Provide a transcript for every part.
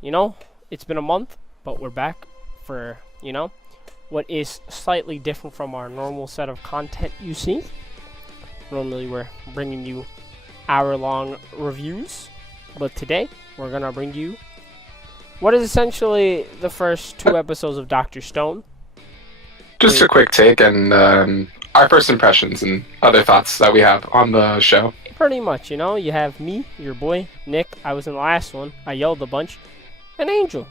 you know, it's been a month, but we're back for, what is slightly different from our normal set of content you see. Normally we're bringing you hour-long reviews, but today we're going to bring you what is essentially the first 2 episodes of Dr. Stone. Just a quick take and our first impressions and other thoughts that we have on the show. Pretty much, you have me, your boy, Nick. I was in the last one. I yelled a bunch. And Angel.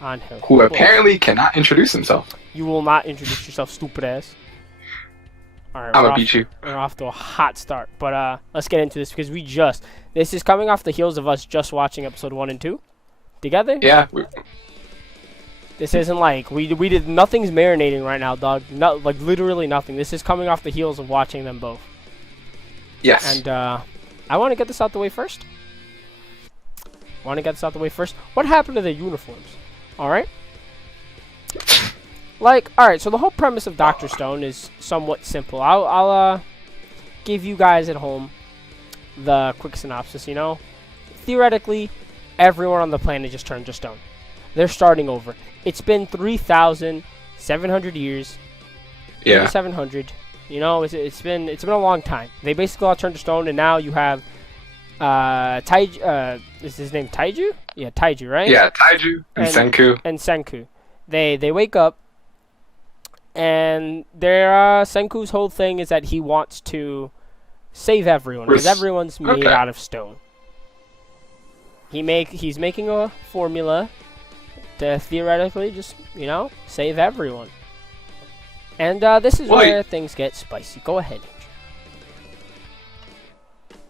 On him. Who apparently cannot introduce himself. You will not introduce yourself, stupid ass. Alright, I'm gonna beat you. We're off to a hot start. But let's get into this because this is coming off the heels of us just watching episode 1 and 2 together. Yeah. This isn't like we did. Nothing's marinating right now, dog. No, like literally nothing. This is coming off the heels of watching them both. Yes. And I want to get this out the way first. What happened to their uniforms? Alright? Alright, so the whole premise of Dr. Stone is somewhat simple. I'll give you guys at home the quick synopsis, Theoretically, everyone on the planet just turned to stone. They're starting over. It's been 3,700 years. Yeah. 700. It's been a long time. They basically all turned to stone, and now you have Taiju. Is his name Taiju? Yeah, Taiju, right? Yeah, Taiju and Senku. And Senku. They wake up, and Senku's whole thing is that he wants to save everyone because everyone's made out of stone. He's making a formula to theoretically just save everyone. And this is where things get spicy. Go ahead.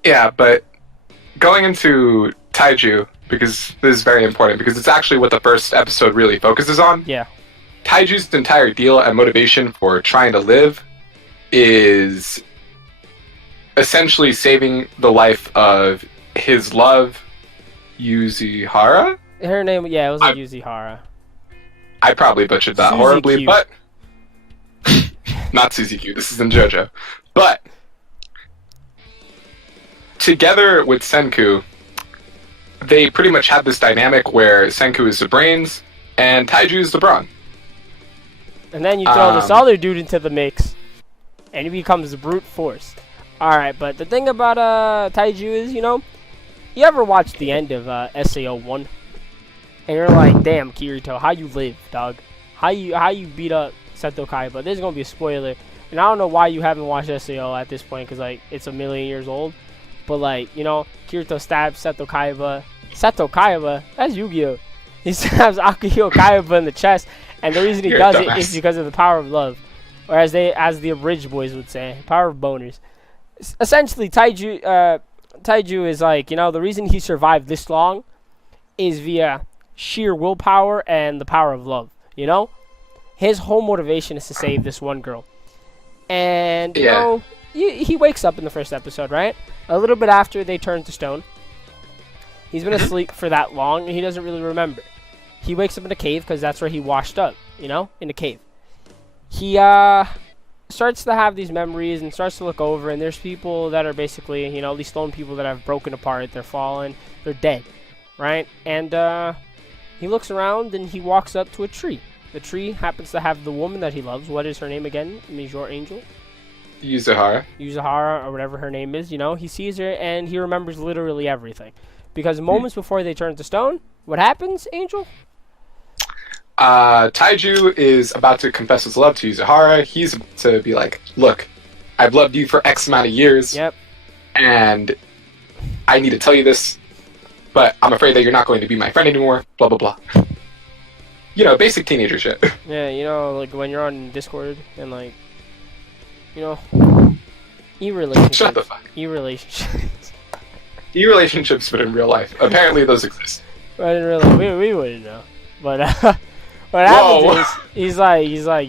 Yeah, but going into Taiju, because this is very important, because it's actually what the first episode really focuses on. Yeah. Taiju's entire deal and motivation for trying to live is essentially saving the life of his love, Yuzihara? Her name, it was Yuzihara. I probably butchered that horribly, but not Suzy-Q. This is in JoJo. But together with Senku, they pretty much have this dynamic where Senku is the brains and Taiju is the brawn. And then you throw this other dude into the mix, and he becomes brute force. Alright, but the thing about Taiju is, you ever watch the end of SAO 1? And you're like, damn, Kirito, how you live, dog? How you beat up Seto Kaiba? This is gonna be a spoiler, and I don't know why you haven't watched SAO at this point, because it's a million years old. But Kirito stabs Seto Kaiba. Seto Kaiba? That's Yu-Gi-Oh! He stabs Akihiro Kaiba in the chest, and the reason he does it is because of the power of love, or as the abridged boys would say, power of boners. Essentially, Taiju is the reason he survived this long is via sheer willpower and the power of love. His whole motivation is to save this one girl. And he wakes up in the first episode, right? A little bit after they turn to stone. He's been asleep for that long, and he doesn't really remember. He wakes up in a cave because that's where he washed up, in a cave. He starts to have these memories and starts to look over, and there's people that are basically, these stone people that have broken apart, they're fallen, they're dead, right? And he looks around and he walks up to a tree. The tree happens to have the woman that he loves. What is her name again? Major Angel? Yuzihara, or whatever her name is, He sees her and he remembers literally everything. Because moments before they turn to stone, what happens, Angel? Taiju is about to confess his love to Yuzihara. He's about to be like, look, I've loved you for X amount of years. Yep. And I need to tell you this, but I'm afraid that you're not going to be my friend anymore, blah, blah, blah. Basic teenager shit. Yeah, when you're on Discord and, e-relationships. Shut the fuck. E-relationships. E-relationships, but in real life. Apparently those exist. But in real life, we wouldn't know. But, what happens is, he's like,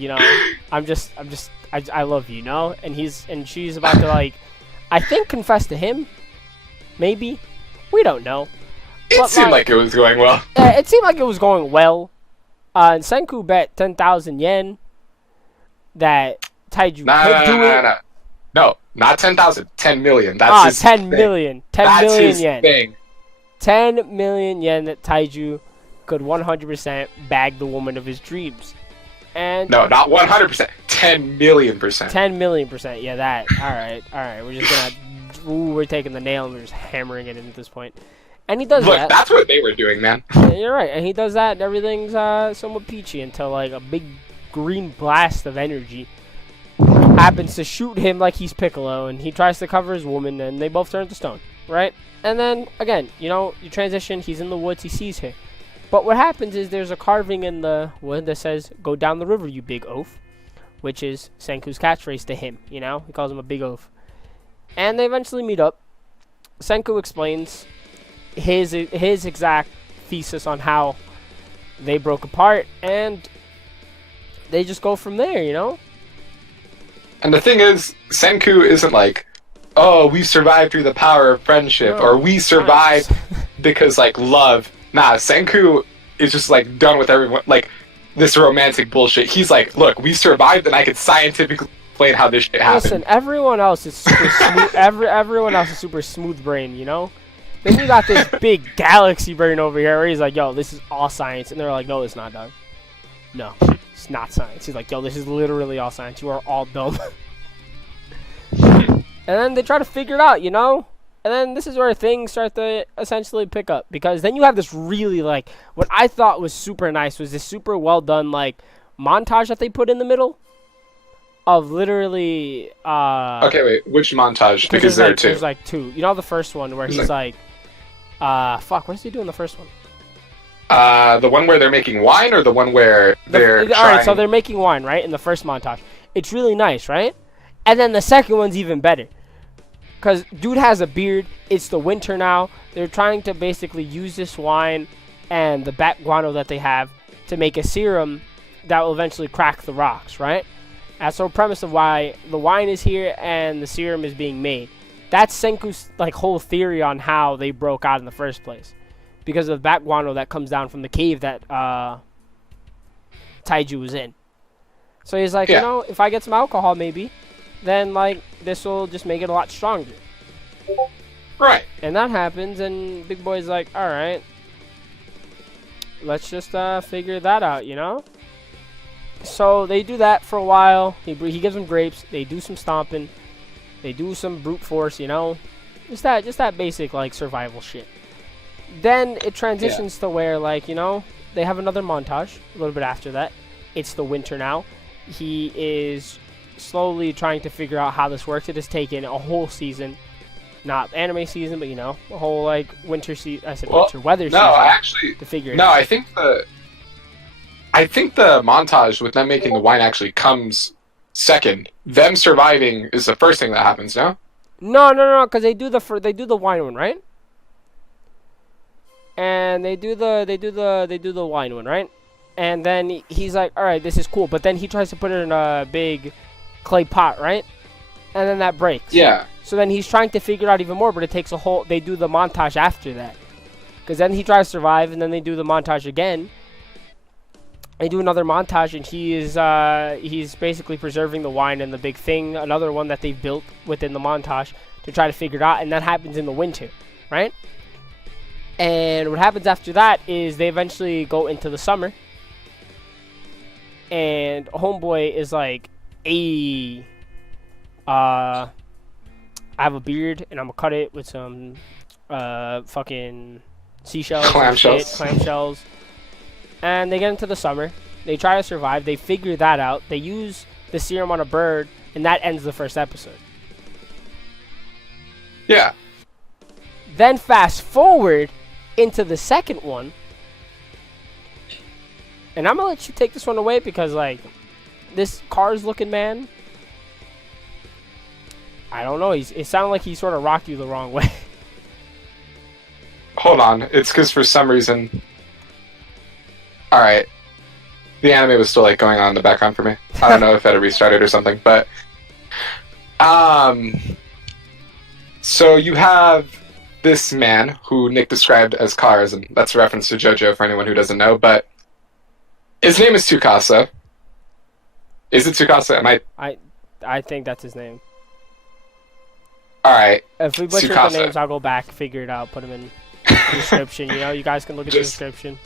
I love you, And she's about to, I think confess to him. Maybe. We don't know. It seemed like it was going well. Yeah, it seemed like it was going well. And Senku bet 10,000 yen that Taiju could do it. No, not 10,000. 10 million. That's his 10 million. 10 That's million his yen. thing. 10 million yen that Taiju could 100% bag the woman of his dreams. And No, not 100%. 10 million percent. 10 million percent. Yeah, that. All right. We're just gonna. Ooh, we're taking the nail and we're just hammering it in at this point. And he does Look, that. that's what they were doing, man. Yeah, you're right. And he does that, and everything's somewhat peachy until like a big green blast of energy happens to shoot him like he's Piccolo, and he tries to cover his woman, and they both turn to stone, right? And then again, you know, you transition. He's in the woods. He sees her. But what happens is there's a carving in the wood that says, "Go down the river, you big oaf," which is Senku's catchphrase to him, you know? He calls him a big oaf. And they eventually meet up. Senku explains his exact thesis on how they broke apart, and they just go from there, you know? And the thing is, Senku isn't like, oh, we survived through the power of friendship, or we survived because, like, love. Nah, Senku is just, like, done with everyone, like, this romantic bullshit. He's like, look, we survived, and I could scientifically explain how this shit happened. Listen, everyone else is super smooth. Everyone else is super smooth brain, you know. Then you got this big galaxy brain over here, where he's like, "Yo, this is all science," and they're like, "No, it's not, dog. No, it's not science." He's like, "Yo, this is literally all science. You are all dumb." And then they try to figure it out, you know. And then this is where things start to essentially pick up, because then you have this really, like, what I thought was super nice was this super well done, like, montage that they put in the middle of literally Okay, wait, which montage? Because there are two. There's like two. You know the first one where he's like fuck, what does he do in the first one? The one where they're making wine, or the one where they're Alright, so they're making wine, right? In the first montage. It's really nice, right? And then the second one's even better. Because dude has a beard. It's the winter now. They're trying to basically use this wine and the bat guano that they have to make a serum that will eventually crack the rocks, right? That's the premise of why the wine is here and the serum is being made. That's Senku's like whole theory on how they broke out in the first place, because of the bat guano that comes down from the cave that Taiju was in. So he's like, you know, if I get some alcohol, maybe, then like this will just make it a lot stronger. Right. And that happens, and Big Boy's like, all right, let's just figure that out, you know. So they do that for a while. He gives them grapes. They do some stomping. They do some brute force, you know. Just that basic like survival shit. Then it transitions to where, like, you know, they have another montage a little bit after that. It's the winter now. He is slowly trying to figure out how this works. It has taken a whole season, not anime season, but you know, a whole like winter season. I said winter weather season. No, actually, to figure it no, out. I think the montage with them making the wine actually comes second. Them surviving is the first thing that happens. No. No, because they do the wine one, right? And they do the wine one, right? And then he's like, all right, this is cool. But then he tries to put it in a big clay pot, right? And then that breaks. Yeah. So then he's trying to figure it out even more, but it takes a whole. They do the montage after that, because then he tries to survive, and then they do the montage again. They do another montage, and he's basically preserving the wine and the big thing, another one that they've built within the montage to try to figure it out, and that happens in the winter, right? And what happens after that is they eventually go into the summer, and Homeboy is like, "Hey, I have a beard, and I'm gonna cut it with some fucking seashells, clamshells." And they get into the summer. They try to survive. They figure that out. They use the serum on a bird, and that ends the first episode. Yeah. Then fast forward into the second one. And I'm going to let you take this one away, because, like, this Cars looking man, I don't know. It sounded like he sort of rocked you the wrong way. Hold on. It's because for some reason... Alright. The anime was still like going on in the background for me. I don't know if it had restarted or something, but so you have this man who Nick described as Cars, and that's a reference to JoJo for anyone who doesn't know, but his name is Tsukasa. Is it Tsukasa? I think that's his name. Alright. If we butcher the names, I'll go back, figure it out, put him in. description. You know, you guys can look at the description.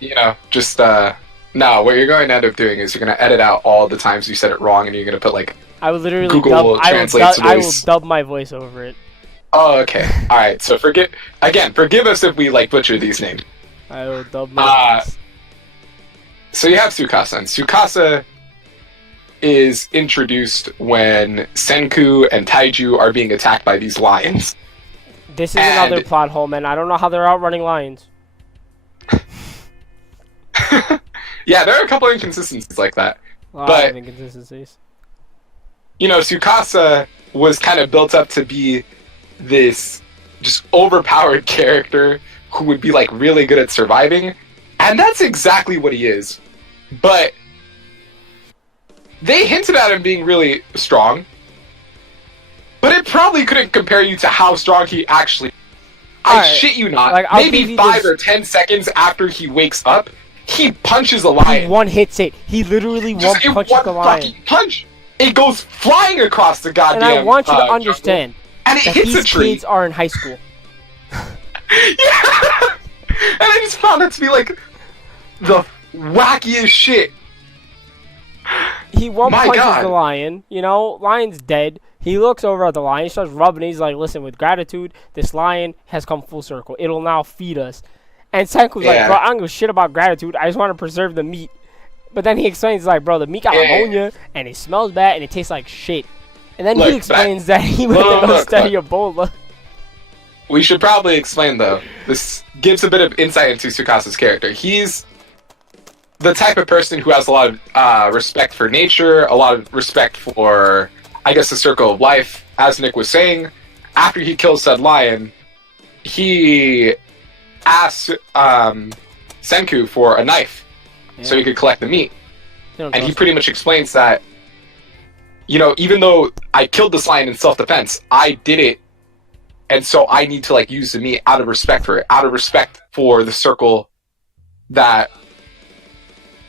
You know, just no. What you're going to end up doing is you're going to edit out all the times you said it wrong, and you're going to put like I would literally Google translates I will dub my voice over it. Oh, okay. All right. So forgive us if we like butcher these names. I will dub my voice. So you have Tsukasa, and Tsukasa is introduced when Senku and Taiju are being attacked by these lions. This is another plot hole, man. I don't know how they're outrunning lions. Yeah, there are a couple of inconsistencies like that. But inconsistencies. You know, Tsukasa was kind of built up to be this just overpowered character who would be like really good at surviving, and that's exactly what he is. But they hinted at him being really strong, but it probably couldn't compare you to how strong he actually. I shit you not. Like, maybe 5 or 10 seconds after he wakes up, he punches a lion. He one hits it. He literally one punches the lion. Punch. It goes flying across the goddamn. And I want you to understand and it hits a tree. These kids are in high school. Yeah. And I just found that to be like the wackiest shit. He punches the lion, you know, lion's dead. He looks over at the lion, he starts rubbing it. He's like, listen, with gratitude, this lion has come full circle. It'll now feed us. And Senku's like, bro, I don't give a shit about gratitude. I just want to preserve the meat. But then he explains, like, bro, the meat got ammonia, and it smells bad, and it tastes like shit. And then he explains that he went to go study Ebola. We should probably explain, though. This gives a bit of insight into Tsukasa's character. He's the type of person who has a lot of respect for nature, a lot of respect for, I guess, the circle of life. As Nick was saying, after he kills said lion, he asks Senku for a knife so he could collect the meat. And he pretty much explains that, you know, even though I killed this lion in self-defense, I did it, and so I need to, like, use the meat out of respect for it, out of respect for the circle that,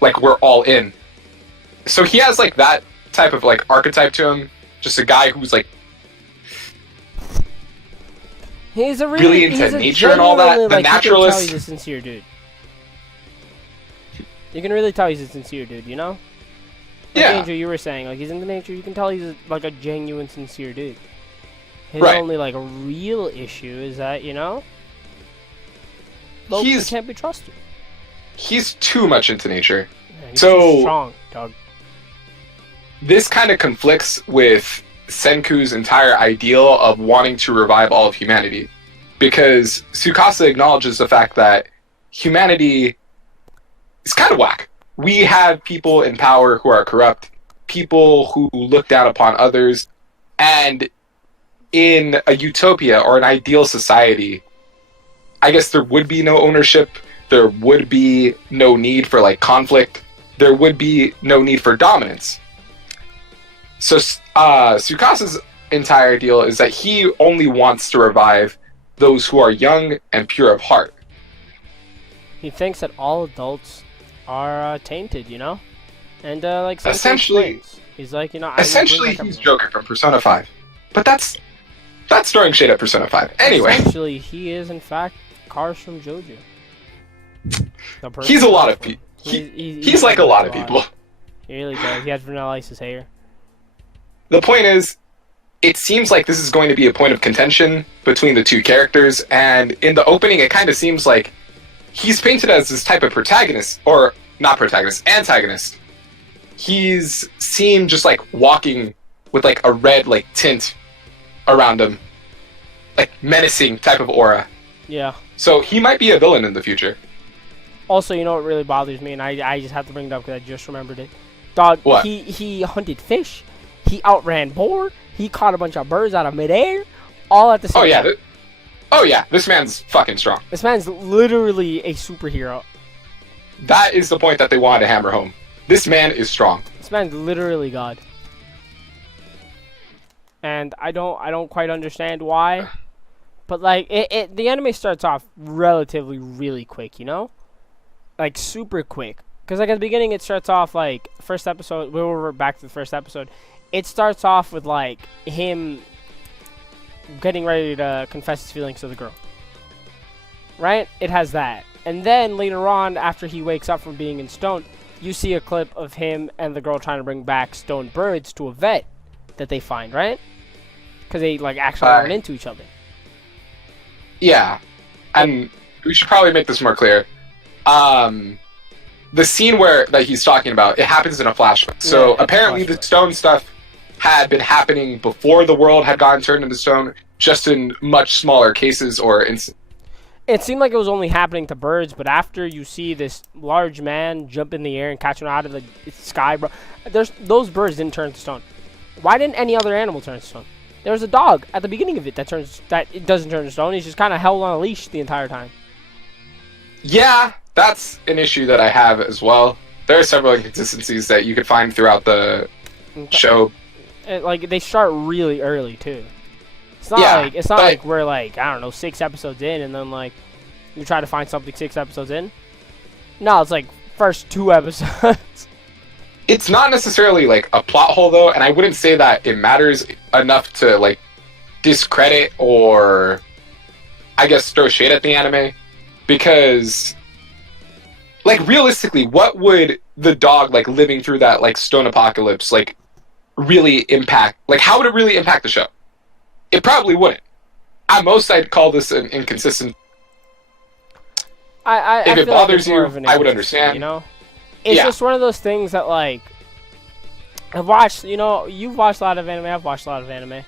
like, we're all in. So he has, like, that type of, like, archetype to him. Just a guy who's, like, he's really into nature and all that. The naturalist. You can tell he's a sincere dude. You can really tell he's a sincere dude, you know? Like Angel, you were saying, like, he's into nature. You can tell he's, like, a genuine, sincere dude. His only, like, real issue is that, you know, he can't be trusted. He's too much into nature. Yeah, he's too strong, dog. This kind of conflicts with Senku's entire ideal of wanting to revive all of humanity. Because Tsukasa acknowledges the fact that humanity is kind of whack. We have people in power who are corrupt, people who look down upon others, and in a utopia or an ideal society, I guess there would be no ownership, there would be no need for, like, conflict, there would be no need for dominance. So Tsukasa's entire deal is that he only wants to revive those who are young and pure of heart. He thinks that all adults are tainted, you know? And, like, essentially, he's like, you know, essentially he's Joker from Persona 5. But that's throwing shade at Persona 5. Anyway. Essentially, he is, in fact, Cars from JoJo. He's a lot of people. He's like a lot of people. He really does. He has Vanilla Ice's hair. The point is, it seems like this is going to be a point of contention between the two characters, and in the opening it kind of seems like he's painted as this type of protagonist, or not protagonist, antagonist. He's seen just, like, walking with, like, a red, like, tint around him. Like, menacing type of aura. Yeah. So he might be a villain in the future. Also, you know what really bothers me, and I just have to bring it up because I just remembered it. Dog, what? He hunted fish, he outran boar, he caught a bunch of birds out of midair, all at the same time. Oh yeah, this man's fucking strong. This man's literally a superhero. That is the point that they wanted to hammer home. This man is strong. This man's literally God. And I don't quite understand why. But, like, the anime starts off relatively really quick, you know? Like, super quick. Because, like, at the beginning, it starts off, like, first episode, we're back to the first episode. It starts off with, like, him getting ready to confess his feelings to the girl. right? It has that. And then later on, after he wakes up from being in stone, you see a clip of him and the girl trying to bring back stone birds to a vet that they find, right? Because they like actually run into each other. Yeah, and we should probably make this more clear. The scene that he's talking about, it happens in a flashback. So apparently the stone stuff had been happening before the world had gotten turned into stone, just in much smaller cases or instances. It seemed like it was only happening to birds, but after you see this large man jump in the air and catch them out of the sky, bro, those birds didn't turn to stone. Why didn't any other animal turn to stone? There was a dog at the beginning of it that it doesn't turn to stone. He's just kind of held on a leash the entire time. Yeah, that's an issue that I have as well. There are several inconsistencies that you could find throughout the show. Like they start really early too. It's not like we're like, I don't know, 6 episodes in and then like you try to find something 6 episodes in. No, it's like first 2 episodes. It's not necessarily like a plot hole though, and I wouldn't say that it matters enough to like discredit or I guess throw shade at the anime, because like realistically, what would the dog like living through that like stone apocalypse like really impact? Like how would it really impact the show? It probably wouldn't. At most, I'd call this an inconsistent. If it bothers you, I would understand. You know, it's just one of those things that like I've watched. You know, you've watched a lot of anime. I've watched a lot of anime.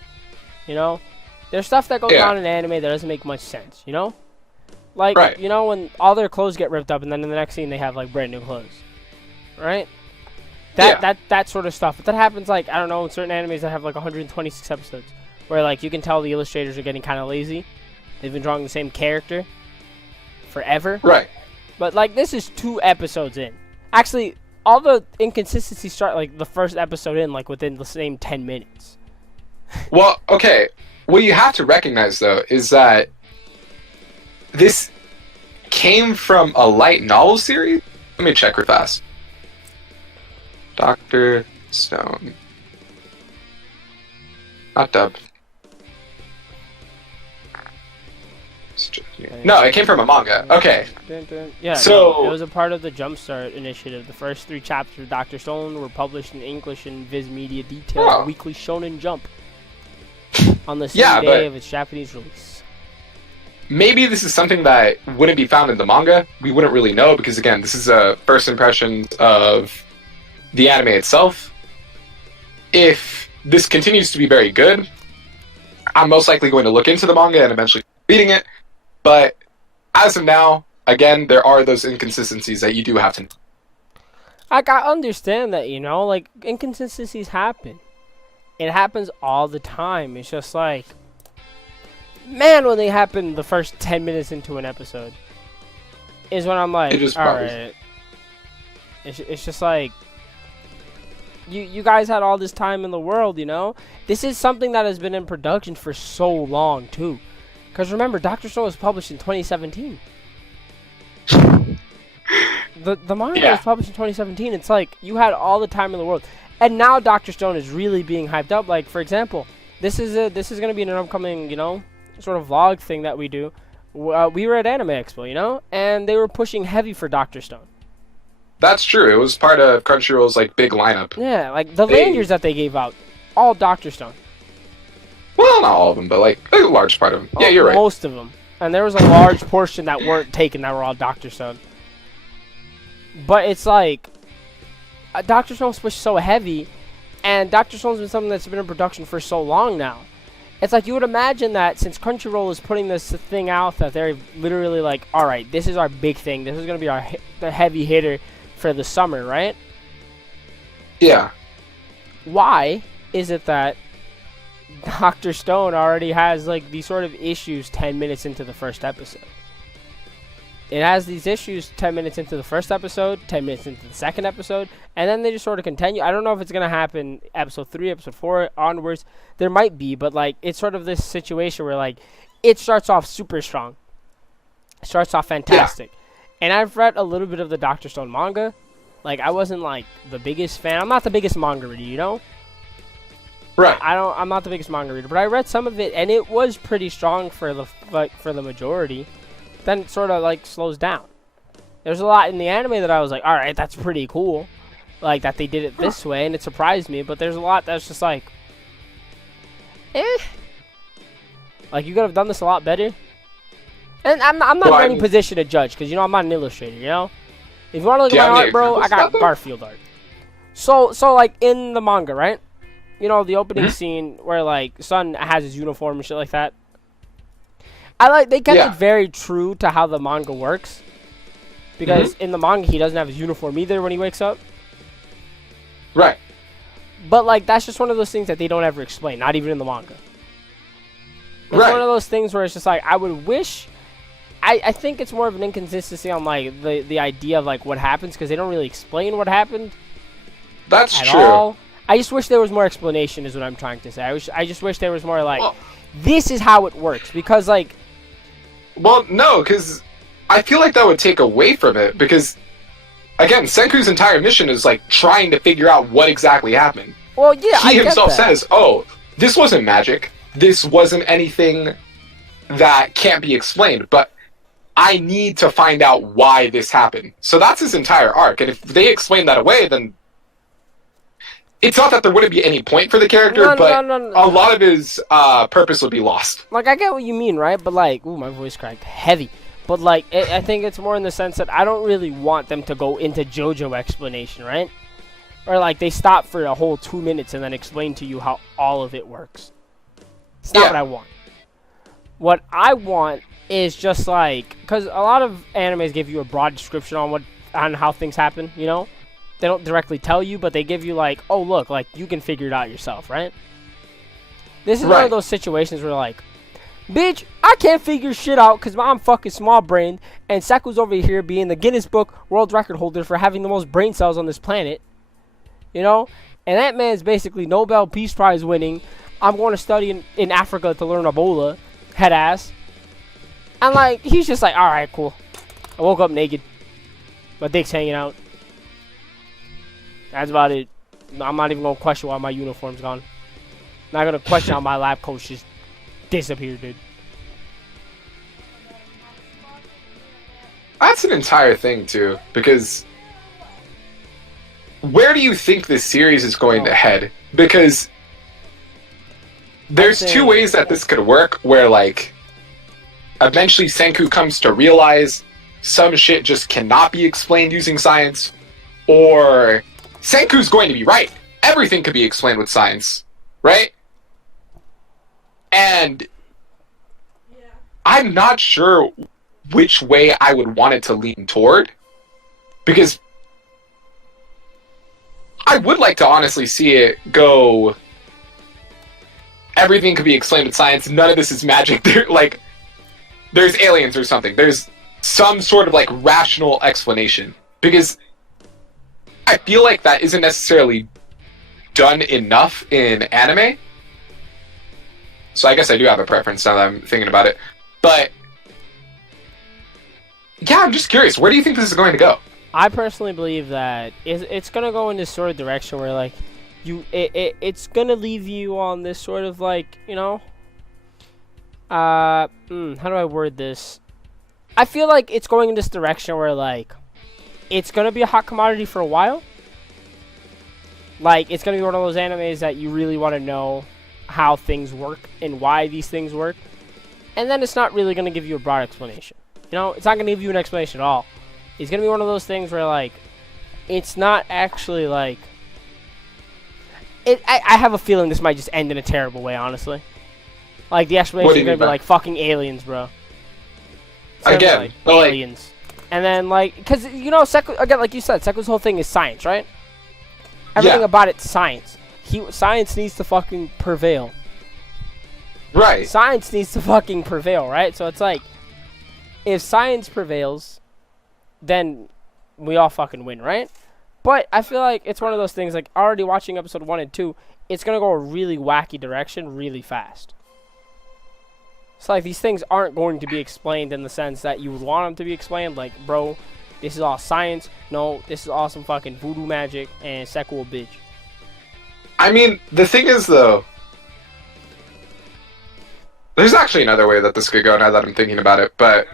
You know, there's stuff that goes on in anime that doesn't make much sense. You know, like you know when all their clothes get ripped up and then in the next scene they have like brand new clothes, right? That sort of stuff. But that happens like I don't know in certain animes that have like 126 episodes. Where, like, you can tell the illustrators are getting kind of lazy. They've been drawing the same character forever. Right. But, like, this is 2 episodes in. Actually, all the inconsistencies start, like, the first episode in, like, within the same 10 minutes. Well, okay. What you have to recognize, though, is that this came from a light novel series. Let me check real fast. Dr.Stone. Not dubbed. No, it came from a manga. Okay. Yeah, so no, it was a part of the Jumpstart initiative. The first 3 chapters of Dr.Stone were published in English in Viz Media Detail Weekly Shonen Jump on the same day of its Japanese release. Maybe this is something that wouldn't be found in the manga. We wouldn't really know because, again, this is a first impression of the anime itself. If this continues to be very good, I'm most likely going to look into the manga and eventually reading it. But as of now, again, there are those inconsistencies that you do have to know. Like, I understand that, you know, like, inconsistencies happen. It happens all the time. It's just like, man, when they happen the first 10 minutes into an episode is when I'm like, alright. It's just like, you guys had all this time in the world, you know? This is something that has been in production for so long, too. Because remember, Dr. Stone was published in 2017. The manga was published in 2017. It's like, you had all the time in the world. And now Dr. Stone is really being hyped up. Like, for example, this is going to be an upcoming, you know, sort of vlog thing that we do. We were at Anime Expo, you know? And they were pushing heavy for Dr. Stone. That's true. It was part of Crunchyroll's, like, big lineup. Yeah, like, the lanyards that they gave out, all Dr. Stone. Well, not all of them, but, like, a large part of them. Yeah, you're right. Most of them. And there was a large portion that weren't taken that were all Dr. Stone. But it's like, Dr. Stone's pushed so heavy, and Dr. Stone's been something that's been in production for so long now. It's like, you would imagine that since Crunchyroll is putting this thing out, that they're literally like, alright, this is our big thing. This is going to be the heavy hitter for the summer, right? Yeah. Why is it that Dr. Stone already has, like, these sort of issues 10 minutes into the first episode? It has these issues 10 minutes into the first episode, 10 minutes into the second episode, and then they just sort of continue. I don't know if it's going to happen episode 3, episode 4, onwards. There might be, but, like, it's sort of this situation where, like, it starts off super strong. It starts off fantastic. Yeah. And I've read a little bit of the Dr. Stone manga. Like, I wasn't, like, the biggest fan. I'm not the biggest manga reader, you know? Right. I'm not the biggest manga reader, but I read some of it, and it was pretty strong for the majority. then it sort of like slows down. There's a lot in the anime that I was like, all right, that's pretty cool, like that they did it this way, and it surprised me. But there's a lot that's just like, like you could have done this a lot better. And I'm not in any position to judge, because you know I'm not an illustrator. You know, if you want to look at my art, bro, I got Garfield art. So like in the manga, right? You know the opening scene where like Sun has his uniform and shit like that. They kept it very true to how the manga works. Because in the manga, he doesn't have his uniform either when he wakes up. Right. But, like, that's just one of those things that they don't ever explain, not even in the manga. It's one of those things where it's just like, I would wish... I think it's more of an inconsistency on, like, the idea of, like, what happens, because they don't really explain what happened. That's at true. All. I just wish there was more explanation, is what I'm trying to say. I just wish there was more, like, this is how it works, because, like... Well, no, because... I feel like that would take away from it, because, again, Senku's entire mission is, like, trying to figure out what exactly happened. Well, yeah, he himself says, oh, this wasn't magic, this wasn't anything that can't be explained, but I need to find out why this happened. So that's his entire arc, and if they explain that away, then it's not that there wouldn't be any point for the character, but a lot of his purpose would be lost. Like, I get what you mean, right? But, like, ooh, my voice cracked heavy. But, like, I think it's more in the sense that I don't really want them to go into JoJo explanation, right? Or, like, they stop for a whole 2 minutes and then explain to you how all of it works. It's not what I want. What I want is just, like... Because a lot of animes give you a broad description on how things happen, you know? They don't directly tell you, but they give you, like, oh, look, like, you can figure it out yourself, right? This is one of those situations where, like... Bitch, I can't figure shit out because I'm fucking small-brained, and Seku's over here being the Guinness Book World Record holder for having the most brain cells on this planet. You know? And that man's basically Nobel Peace Prize winning. I'm going to study in Africa to learn Ebola. Head ass. And, like, he's just like, alright, cool. I woke up naked. My dick's hanging out. That's about it. I'm not even going to question why my uniform's gone. Not going to question how my lab coat just disappeared, dude. That's an entire thing, too, because where do you think this series is going to head? Because there's two ways that this could work, where, like, eventually Senku comes to realize some shit just cannot be explained using science, or Senku's going to be right. Everything could be explained with science, right? And I'm not sure which way I would want it to lean toward, because I would like to honestly see it go, everything could be explained with science, none of this is magic, there's aliens or something, there's some sort of, like, rational explanation, because I feel like that isn't necessarily done enough in anime. So I guess I do have a preference now that I'm thinking about it. But yeah, I'm just curious. Where do you think this is going to go? I personally believe that it's going to go in this sort of direction where, like, it's going to leave you on this sort of, like, you know, how do I word this? I feel like it's going in this direction where, like, it's going to be a hot commodity for a while. Like, it's going to be one of those animes that you really want to know how things work and why these things work, and then it's not really going to give you a broad explanation. You know, it's not going to give you an explanation at all. It's going to be one of those things where, like, it's not actually, like, I have a feeling this might just end in a terrible way, honestly. Like, the explanation is going to be like fucking aliens, bro. Again, like, aliens. And then, like, because, you know, Seku, again, like you said, Seku's whole thing is science, right? Everything about it's science. Science needs to fucking prevail. Right. Science needs to fucking prevail, right? So it's like, if science prevails, then we all fucking win, right? But I feel like it's one of those things, like, already watching episode 1 and 2, it's going to go a really wacky direction really fast. It's like, these things aren't going to be explained in the sense that you would want them to be explained. Like, bro, this is all science. No, this is all some fucking voodoo magic, and Seku a bitch. I mean, the thing is, though, there's actually another way that this could go now that I'm thinking about it, but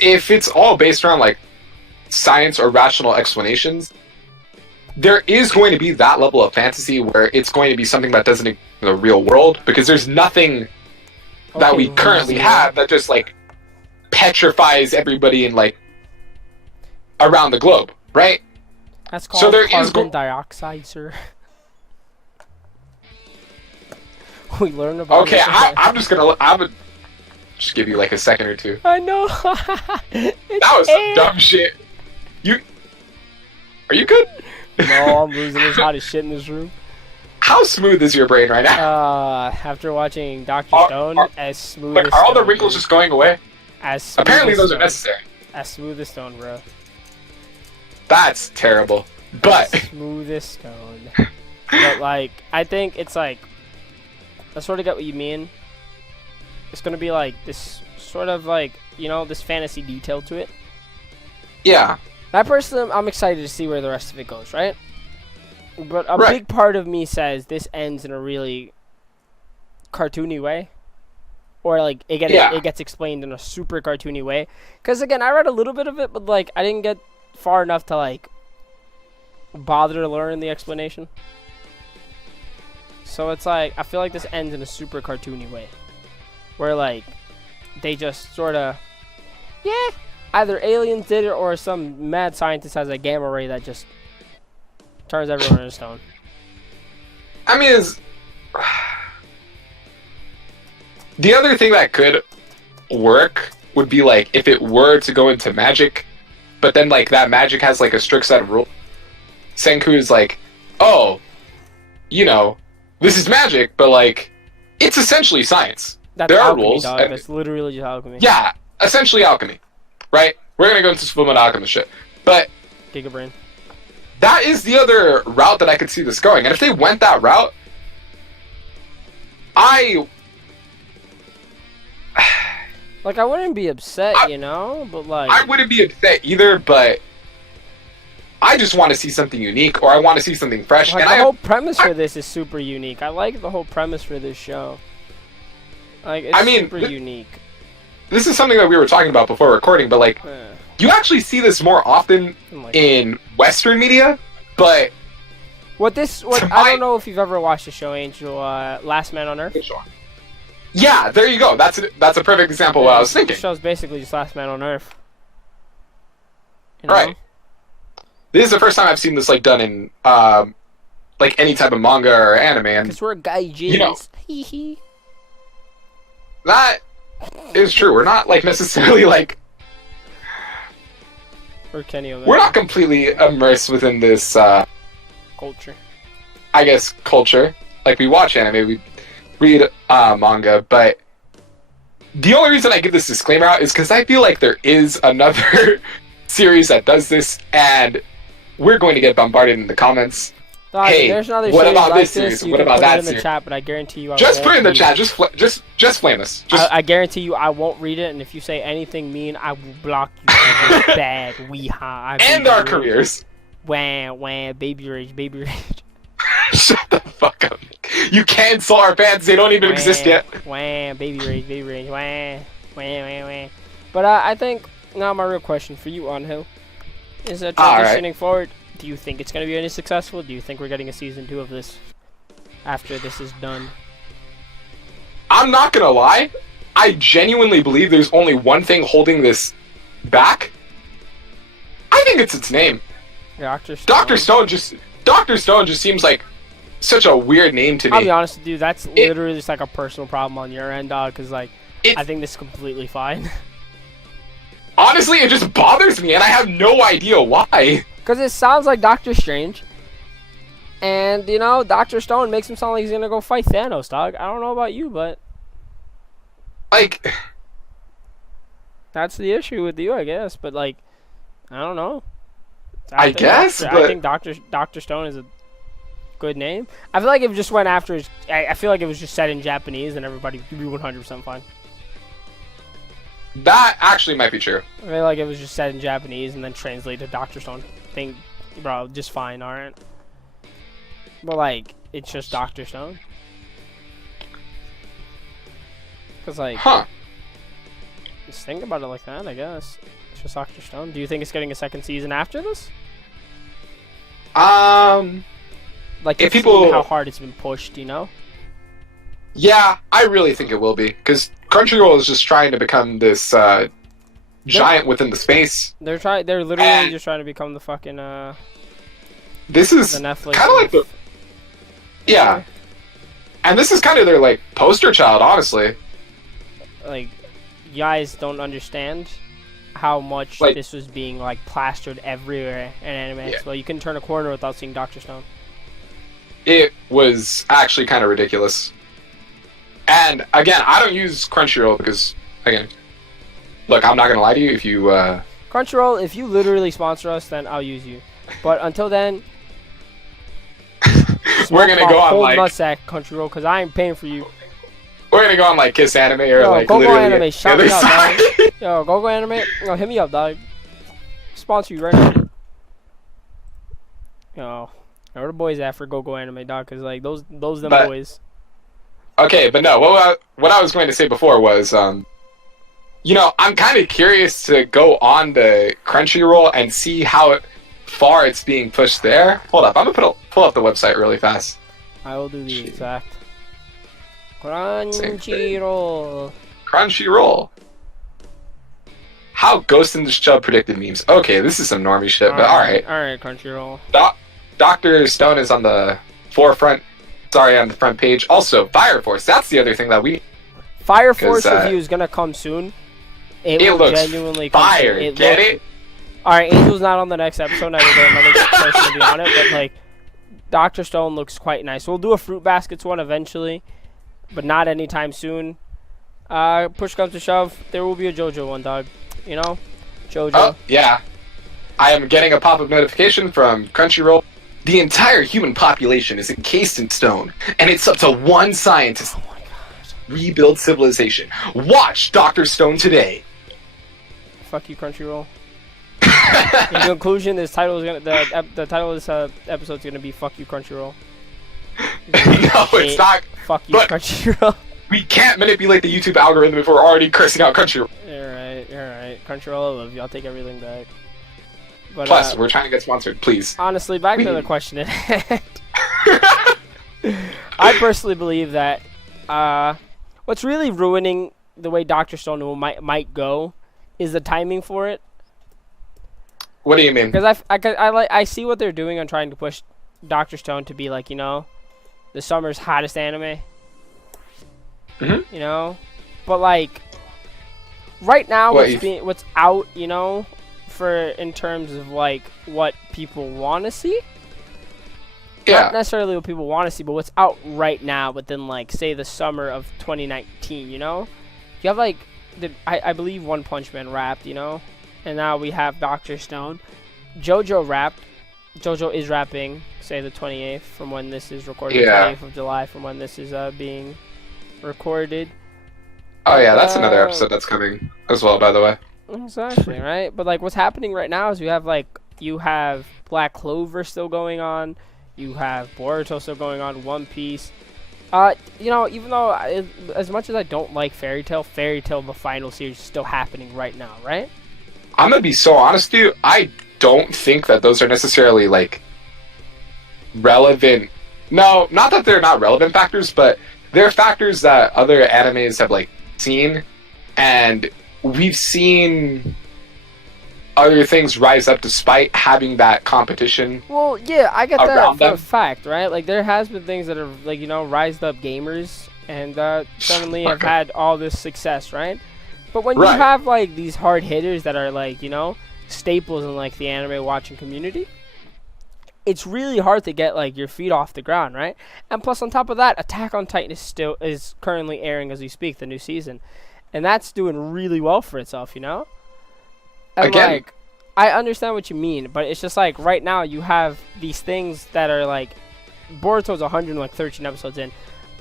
if it's all based around like science or rational explanations, there is going to be that level of fantasy where it's going to be something that doesn't exist in the real world, because there's nothing that we currently have that just like petrifies everybody in like around the globe, right? That's called carbon dioxide, sir. We learn about. Okay, I'm gonna just give you like a second or two. I know. That was some dumb shit. Are you good? No, I'm losing this hot as shit in this room. How smooth is your brain right now? After watching Dr.Stone, as smooth as are all the wrinkles just going away? Apparently those are necessary. As smooth as stone, bro. That's terrible. But smooth as stone. But like, I think it's like, I sort of get what you mean. It's gonna be like this sort of like, you know, this fantasy detail to it. Yeah. I personally, I'm excited to see where the rest of it goes, right? But a big part of me says this ends in a really cartoony way. Or like, it gets explained in a super cartoony way. Because again, I read a little bit of it, but like, I didn't get far enough to like bother to learn the explanation. So it's like, I feel like this ends in a super cartoony way. Where like, they just sort of, yeah, either aliens did it or some mad scientist has a gamma ray that just turns everyone into stone. I mean, the other thing that could work would be like if it were to go into magic, but then like that magic has like a strict set of rules. Senku is like, oh, you know, this is magic, but like it's essentially science. That's there alchemy, are rules. Dog. That's literally just alchemy. Yeah, essentially alchemy, right? We're gonna go into Fullmetal Alchemist shit, but Gigabrain. that is the other route that I could see this going. And if they went that route, like, I wouldn't be upset, you know, but like, I wouldn't be upset either, but I just want to see something unique, or I want to see something fresh. Like, and the whole premise for this is super unique. I like the whole premise for this show. Like, it's super unique. This is something that we were talking about before recording, but like, you actually see this more often in Western media, but I don't know if you've ever watched the show, Angel, Last Man on Earth. Yeah, there you go. That's a perfect example of what I was thinking. The show's basically just Last Man on Earth. You know? Right. This is the first time I've seen this like done in like any type of manga or anime, and because we're gaijins. You know, that is true. We're not like necessarily like we're not completely immersed within this culture. I guess culture. Like, we watch anime, we read manga, but the only reason I give this disclaimer out is because I feel like there is another series that does this, and we're going to get bombarded in the comments. Hey, there's another what about like this series? You what about that in the series? chat, but I guarantee you, just put it in the chat. Just flame us. I guarantee you, I won't read it, and if you say anything mean, I will block you. Bad weehaw. And our careers. Wah, baby rage. Shut the fuck up. You cancel our fans. They don't even exist yet. Wah, baby rage. Wah. But I think now my real question for you, Anhil, is transitioning forward. Do you think it's going to be any successful? Do you think we're getting a season 2 of this after this is done? I'm not going to lie. I genuinely believe there's only one thing holding this back. I think it's its name. Dr. Stone. Dr. Stone just seems like such a weird name to me. I'll be honest with you, that's literally just like a personal problem on your end, dog, because like, I think this is completely fine. Honestly, it just bothers me, and I have no idea why. Because it sounds like Doctor Strange. And, you know, Dr. Stone makes him sound like he's going to go fight Thanos, dog. I don't know about you, but... like... that's the issue with you, I guess. But, like, I don't know. I guess, but... I think Dr. Stone is a good name. I feel like if it just went after his... I feel like it was just said in Japanese and everybody would be 100% fine. That actually might be true. I feel like it was just said in Japanese and then translated to Dr. Stone. Think, bro, just fine, alright? But, like, it's just Dr. Stone. Because, like... Huh. Just think about it like that, I guess. It's just Dr. Stone. Do you think it's getting a second season after this? Like, if you've people seen how hard it's been pushed, you know? Yeah, I really think it will be, because Crunchyroll is just trying to become this giant within the space. They're literally just trying to become the fucking this is the Netflix kind of like the yeah, and this is kind of their like poster child, honestly. Like, you guys don't understand how much Like, this was being like plastered everywhere in anime. Yeah. Well, you couldn't turn a corner without seeing Dr. Stone. It was actually kind of ridiculous. And again, I don't use Crunchyroll because, again, look, I'm not gonna lie to you. If you Crunchyroll, if you literally sponsor us, then I'll use you. But until then, we're gonna go on cold like nutsack Crunchyroll, because I ain't paying for you. we're gonna go on like Kiss Anime or Yo, like go literally Anime, shout the me out, other dog. side. Yo, go Anime. Yo, hit me up, dog. Sponsor you right now. Yo, where the boys at for Go Anime, dog? Cause like those them But- boys. Okay, but no, what I was going to say before was, you know, I'm kind of curious to go on the Crunchyroll and see how far it's being pushed there. Hold up, I'm gonna pull up the website really fast. I will do the Gee. exact. Same thing. Crunchyroll. Crunchyroll. How Ghost in the Shell predicted memes. Okay, this is some normie shit, but alright. Alright, Crunchyroll. Dr. Stone is on the forefront. Sorry, on the front page. Also, Fire Force. That's the other thing that we. Fire Force 'Cause, review is gonna come soon. It It will looks genuinely come fire. soon. Get it? Alright, Angel's not on the next episode. I will get another person to be on it, but like, Dr. Stone looks quite nice. We'll do a Fruit Baskets one eventually, but not anytime soon. Push comes to shove, there will be a JoJo one, dog. You know? JoJo. Oh, yeah. I am getting a pop-up notification from Crunchyroll. The entire human population is encased in stone, and it's up to one scientist Oh my god. rebuild civilization. Watch Dr. Stone today. Fuck you, Crunchyroll. In conclusion, this title is gonna the title of this episode is gonna be "Fuck you, Crunchyroll." No, it's not. Fuck you, Look. Crunchyroll. We can't manipulate the YouTube algorithm if we're already cursing out Crunchyroll. You're right. Crunchyroll, I love you. I'll take everything back. But Plus, we're trying to get sponsored, please. honestly, back to the question at hand. I personally believe that what's really ruining the way Dr. Stone might go is the timing for it. What do you mean? Because I see what they're doing on trying to push Dr. Stone to be like, you know, the summer's hottest anime. Mhm. You know, but like right now, What, what's out, you know, for in terms of like what people want to see. Not Yeah. necessarily what people want to see, but what's out right now. But then, like, say the summer of 2019, you know, you have like I believe One Punch Man wrapped, you know, and now we have Dr. Stone. JoJo wrapped. JoJo is wrapping, say the 28th from when this is recorded. Yeah. 28th of July from when this is being recorded. Oh yeah, that's another episode that's coming as well, by the way. Exactly, right? But like what's happening right now is you have Black Clover still going on, you have Boruto still going on, One Piece. You know, even though as much as I don't like Fairy Tail, the final series is still happening right now, right? I'm gonna be so honest with you. I don't think that those are necessarily like relevant. No, not that they're not relevant factors, but they're factors that other animes have like seen, and we've seen other things rise up despite having that competition. Well, yeah, I get that Around for a them. fact, right? Like there has been things that are like, you know, rised up gamers and suddenly have had all this success, right? But when you Right. have like these hard hitters that are like, you know, staples in like the anime watching community, it's really hard to get like your feet off the ground, right? And plus on top of that, Attack on Titan is currently airing as we speak, the new season. And that's doing really well for itself, you know? And Again. like I understand what you mean, but it's just like right now you have these things that are like Boruto's 113 episodes in.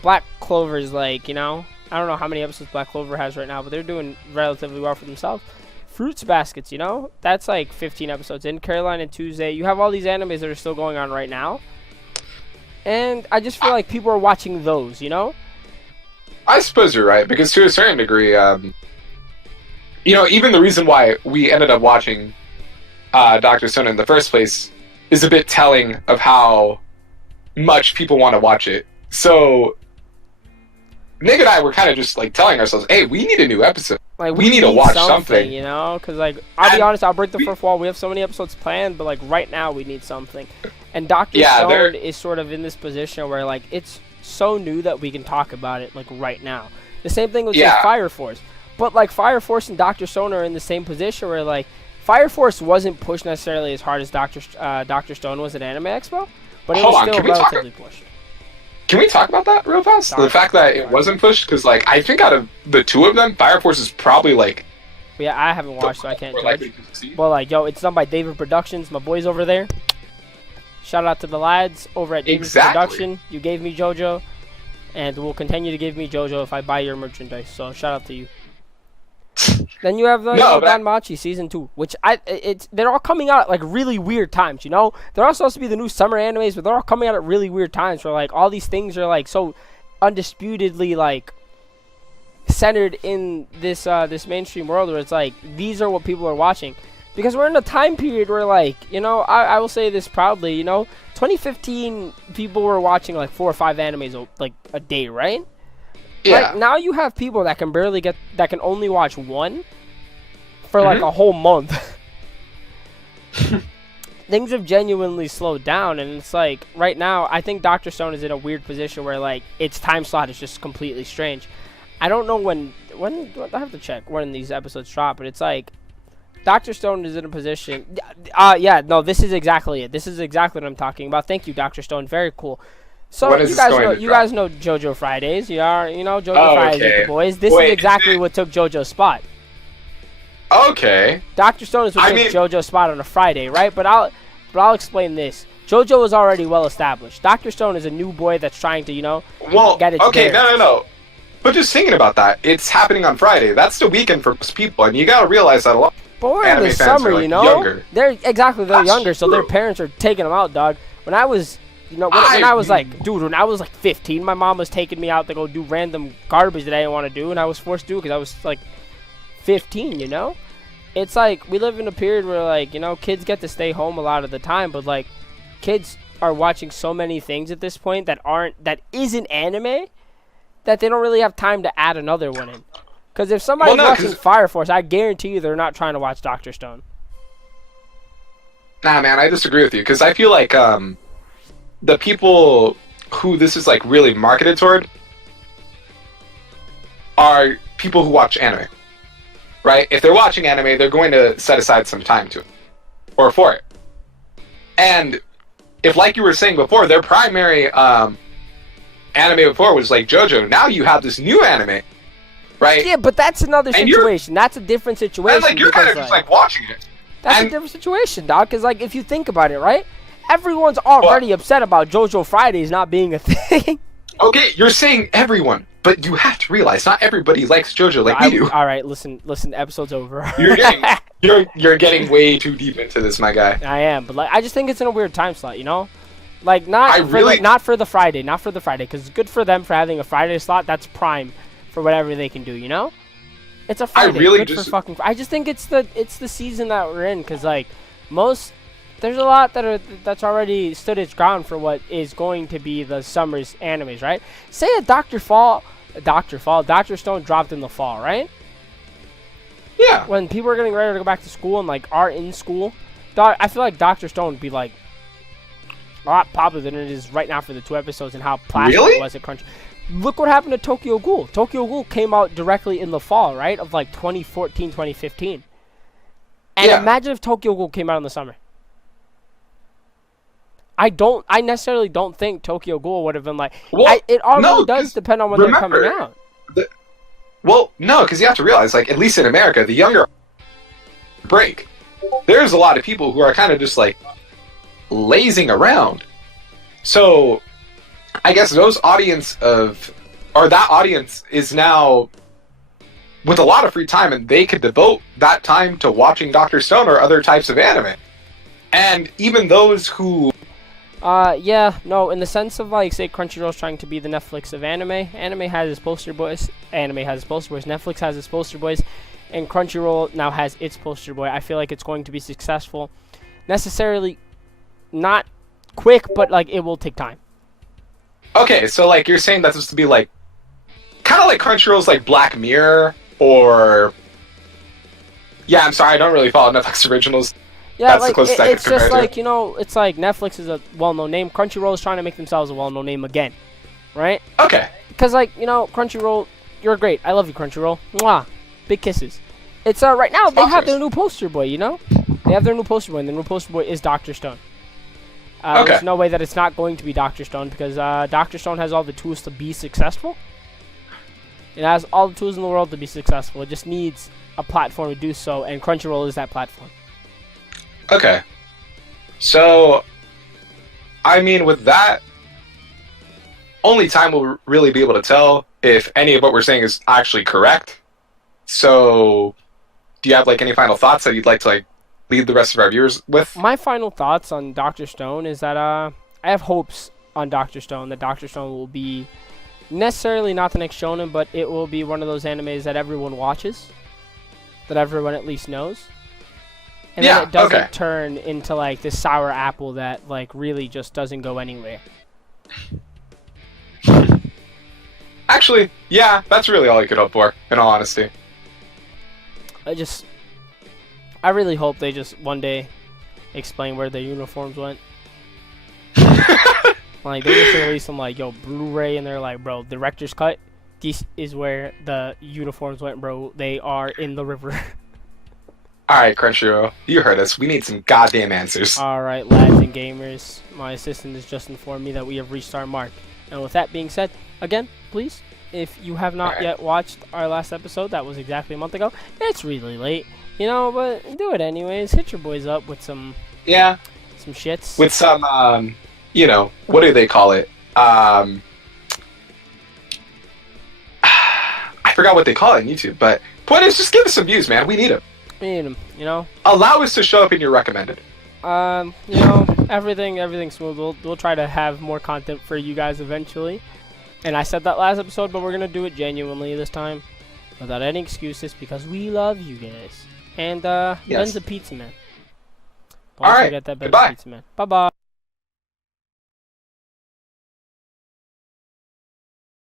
Black Clover is like, you know, I don't know how many episodes Black Clover has right now, but they're doing relatively well for themselves. Fruits Baskets, you know, that's like 15 episodes in. Caroline and Tuesday, you have all these animes that are still going on right now, and I just feel like people are watching those, you know. I suppose you're right, because to a certain degree, even the reason why we ended up watching Dr. Stone in the first place is a bit telling of how much people want to watch it. So Nick and I were kind of just like telling ourselves, hey, we need a new episode. Like, we need to watch something. Because, like, I'll be honest, I'll break the fourth wall. We have so many episodes planned, but, like, right now we need something. And Dr. Stone is sort of in this position where, like, it's so new that we can talk about it, like, right now. The same thing with like, Fire Force. But, like, Fire Force and Dr. Stone are in the same position where, like, Fire Force wasn't pushed necessarily as hard as Dr. Stone was at Anime Expo, but it was still relatively pushed. Can we talk about that real fast? The fact that it wasn't pushed, because like I think out of the two of them, Fire Force is probably like. Yeah, I haven't watched, so I can't judge. Well, like, yo, it's done by David Productions, my boys over there. Shout out to the lads over at David Production. You gave me JoJo, and will continue to give me JoJo if I buy your merchandise. So shout out to you. Then you have Danmachi Season 2, which they're all coming out at like really weird times, you know? They're all supposed to be the new summer animes, but they're all coming out at really weird times where like all these things are like so undisputedly like centered in this this mainstream world where it's like these are what people are watching. Because we're in a time period where like, you know, I will say this proudly, you know, 2015 people were watching like 4 or 5 animes like a day, right? Yeah. Like, now you have people that can can only watch one for like a whole month. Things have genuinely slowed down, and it's like right now I think Dr. Stone is in a weird position where like its time slot is just completely strange. I don't know when I have to check when these episodes drop, but it's like Dr. Stone is in a position. This is exactly it. This is exactly what I'm talking about. Thank you, Dr. Stone. Very cool. So you guys know JoJo Fridays. JoJo Fridays with the boys. This is exactly what took JoJo's spot. Okay. Dr. Stone is what took JoJo's spot on a Friday, right? But I'll explain this. JoJo is already well established. Dr. Stone is a new boy that's trying to, get it together. No. But just thinking about that, it's happening on Friday. That's the weekend for most people, and you gotta realize that a lot. But we're in the summer, are, like, younger. They're younger, so their parents are taking them out, dog. When I was when I was like 15, my mom was taking me out to go do random garbage that I didn't want to do, and I was forced to do because I was like 15, It's like we live in a period where like, kids get to stay home a lot of the time, but like kids are watching so many things at this point that isn't anime that they don't really have time to add another one in. Because if somebody's watching Fire Force, I guarantee you they're not trying to watch Dr. Stone. Nah, man, I disagree with you because I feel like the people who this is like really marketed toward are people who watch anime, right? If they're watching anime, they're going to set aside some time to it or for it. And if, like you were saying before, their primary anime before was like JoJo, now you have this new anime, right? Yeah, but that's another situation. That's a different situation. And like you're kind of just like watching it. That's a different situation, dog. Because like if you think about it, right? Everyone's already upset about JoJo Fridays not being a thing. Okay, you're saying everyone, but you have to realize not everybody likes JoJo like we do. All right, listen. Episode's over. You're getting way too deep into this, my guy. I am, but like I just think it's in a weird time slot, Like not for the Friday, because it's good for them for having a Friday slot. That's prime for whatever they can do, It's a Friday. I just think it's the season that we're in, because like there's a lot that's already stood its ground for what is going to be the summer's animes, right? Say a Dr. Stone dropped in the fall, right? Yeah. When people are getting ready to go back to school and like are in school, I feel like Dr. Stone would be like a lot popular than it is right now for the 2 episodes and how plastic it was at Crunchyroll. Look what happened to Tokyo Ghoul. Tokyo Ghoul came out directly in the fall, right? Of like 2014, 2015. And imagine if Tokyo Ghoul came out in the summer. I necessarily don't think Tokyo Ghoul would have been like. It all does depend on when they're coming out. No, because you have to realize, like, at least in America, the younger break, there's a lot of people who are kind of just like lazing around. So, I guess that audience is now with a lot of free time, and they could devote that time to watching Dr. Stone or other types of anime. And even those who in the sense of like, say Crunchyroll's trying to be the Netflix of anime. Anime has its poster boys. Netflix has its poster boys. and Crunchyroll now has its poster boy. I feel like it's going to be successful. Necessarily not quick, but like it will take time. Okay, so like you're saying that's supposed to be like kind of like Crunchyroll's like Black Mirror, or yeah, I'm sorry, I don't really follow Netflix originals. Yeah, That's like the closest I could it's just compare like, you know, it's like Netflix is a well-known name. Crunchyroll is trying to make themselves a well-known name again, right? Okay. Because like, you know, Crunchyroll, you're great. I love you, Crunchyroll. Mwah, big kisses. It's right now they have their new poster boy. You know, they have their new poster boy, and the new poster boy is Dr.Stone. Okay. There's no way that it's not going to be Dr.Stone because Dr.Stone has all the tools to be successful. It has all the tools in the world to be successful. It just needs a platform to do so, and Crunchyroll is that platform. Okay. So, I mean, with that, only time will really be able to tell if any of what we're saying is actually correct. So, do you have like any final thoughts that you'd like to like lead the rest of our viewers with? My final thoughts on Dr. Stone is that I have hopes on Dr. Stone, that Dr. Stone will be necessarily not the next shonen, but it will be one of those animes that everyone watches, that everyone at least knows. And then it doesn't turn into like this sour apple that like really just doesn't go anywhere. Actually, yeah, that's really all you could hope for, in all honesty. I really hope they just one day explain where their uniforms went. Like, they just release some, like, yo, Blu-ray, and they're like, bro, director's cut, this is where the uniforms went, bro. They are in the river. Alright, Crunchyroll, you heard us. We need some goddamn answers. Alright, lads and gamers, my assistant has just informed me that we have reached our mark. And with that being said, again, please, if you have not yet watched our last episode, that was exactly a month ago, it's really late, you know, but do it anyways. Hit your boys up with some... Yeah. Some shits. With some, you know, what do they call it? I forgot what they call it on YouTube, but point is, just give us some views, man. We need them. We need them, you know? Allow us to show up in your recommended. You know, everything's smooth. We'll try to have more content for you guys eventually. And I said that last episode, but we're going to do it genuinely this time. Without any excuses, because we love you guys. And, Ben's a pizza man. Alright, Ben's goodbye. a pizza man. Bye-bye.